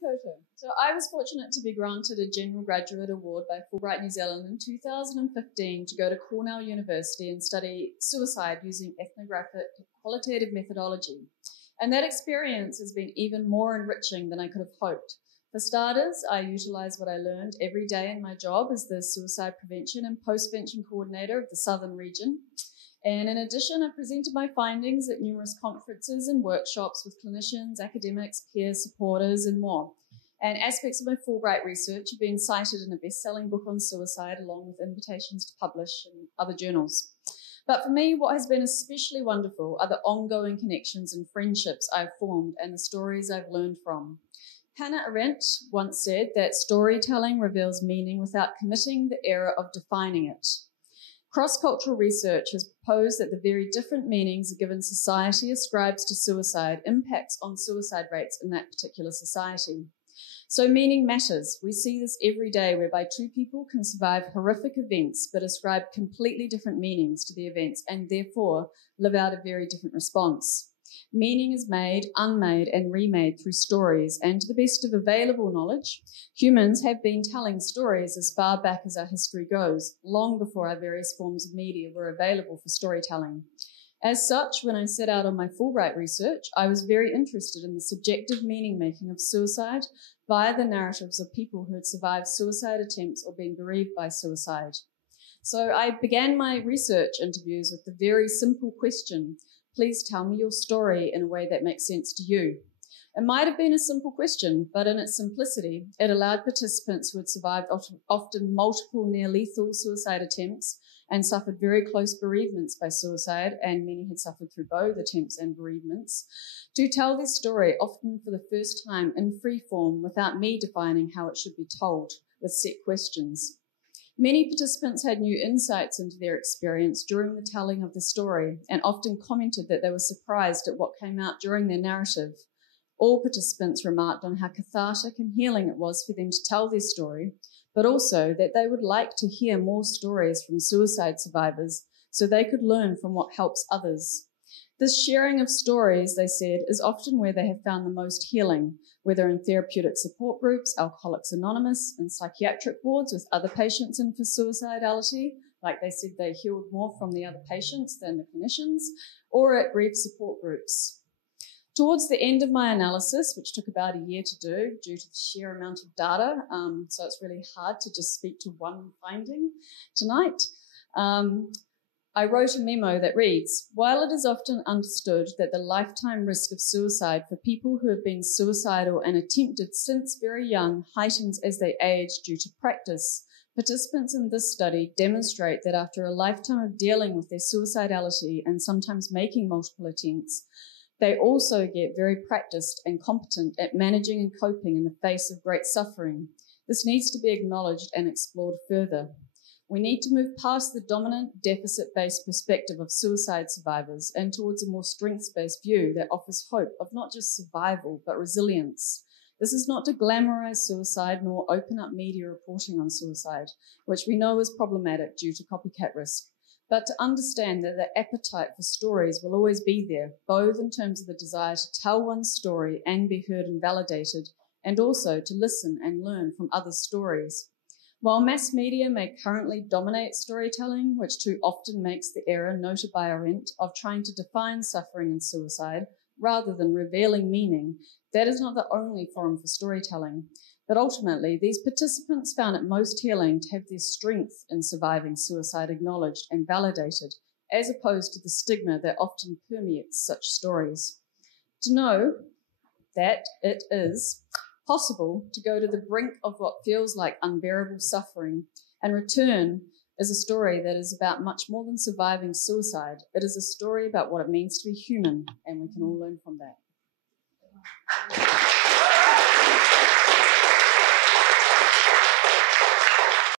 Koto. So I was fortunate to be granted a General Graduate Award by Fulbright New Zealand in 2015 to go to Cornell University and study suicide using ethnographic qualitative methodology. And that experience has been even more enriching than I could have hoped. For starters, I utilise what I learned every day in my job as the Suicide Prevention and Postvention Coordinator of the Southern region. And in addition, I presented my findings at numerous conferences and workshops with clinicians, academics, peer supporters, and more. And aspects of my Fulbright research have been cited in a best-selling book on suicide, along with invitations to publish in other journals. But for me, what has been especially wonderful are the ongoing connections and friendships I've formed and the stories I've learned from. Hannah Arendt once said that storytelling reveals meaning without committing the error of defining it. Cross-cultural research has proposed that the very different meanings a given society ascribes to suicide impacts on suicide rates in that particular society. So meaning matters. We see this every day, whereby two people can survive horrific events but ascribe completely different meanings to the events and therefore live out a very different response. Meaning is made, unmade, and remade through stories, and to the best of available knowledge, humans have been telling stories as far back as our history goes, long before our various forms of media were available for storytelling. As such, when I set out on my Fulbright research, I was very interested in the subjective meaning-making of suicide via the narratives of people who had survived suicide attempts or been bereaved by suicide. So I began my research interviews with the very simple question, please tell me your story in a way that makes sense to you. It might have been a simple question, but in its simplicity, it allowed participants who had survived often multiple near-lethal suicide attempts and suffered very close bereavements by suicide, and many had suffered through both attempts and bereavements, to tell their story, often for the first time in free form, without me defining how it should be told, with set questions. Many participants had new insights into their experience during the telling of the story and often commented that they were surprised at what came out during their narrative. All participants remarked on how cathartic and healing it was for them to tell their story, but also that they would like to hear more stories from suicide survivors so they could learn from what helps others. This sharing of stories, they said, is often where they have found the most healing, whether in therapeutic support groups, Alcoholics Anonymous, and psychiatric wards with other patients in for suicidality, like they said they healed more from the other patients than the clinicians, or at grief support groups. Towards the end of my analysis, which took about a year to do due to the sheer amount of data, so it's really hard to just speak to one finding tonight, I wrote a memo that reads, while it is often understood that the lifetime risk of suicide for people who have been suicidal and attempted since very young heightens as they age due to practice, participants in this study demonstrate that after a lifetime of dealing with their suicidality and sometimes making multiple attempts, they also get very practiced and competent at managing and coping in the face of great suffering. This needs to be acknowledged and explored further. We need to move past the dominant deficit-based perspective of suicide survivors and towards a more strengths-based view that offers hope of not just survival, but resilience. This is not to glamorize suicide nor open up media reporting on suicide, which we know is problematic due to copycat risk, but to understand that the appetite for stories will always be there, both in terms of the desire to tell one's story and be heard and validated, and also to listen and learn from others' stories. While mass media may currently dominate storytelling, which too often makes the error noted by Arendt of trying to define suffering and suicide rather than revealing meaning, that is not the only forum for storytelling. But ultimately, these participants found it most healing to have their strength in surviving suicide acknowledged and validated, as opposed to the stigma that often permeates such stories. To know that it is possible to go to the brink of what feels like unbearable suffering and return is a story that is about much more than surviving suicide. It is a story about what it means to be human, and we can all learn from that.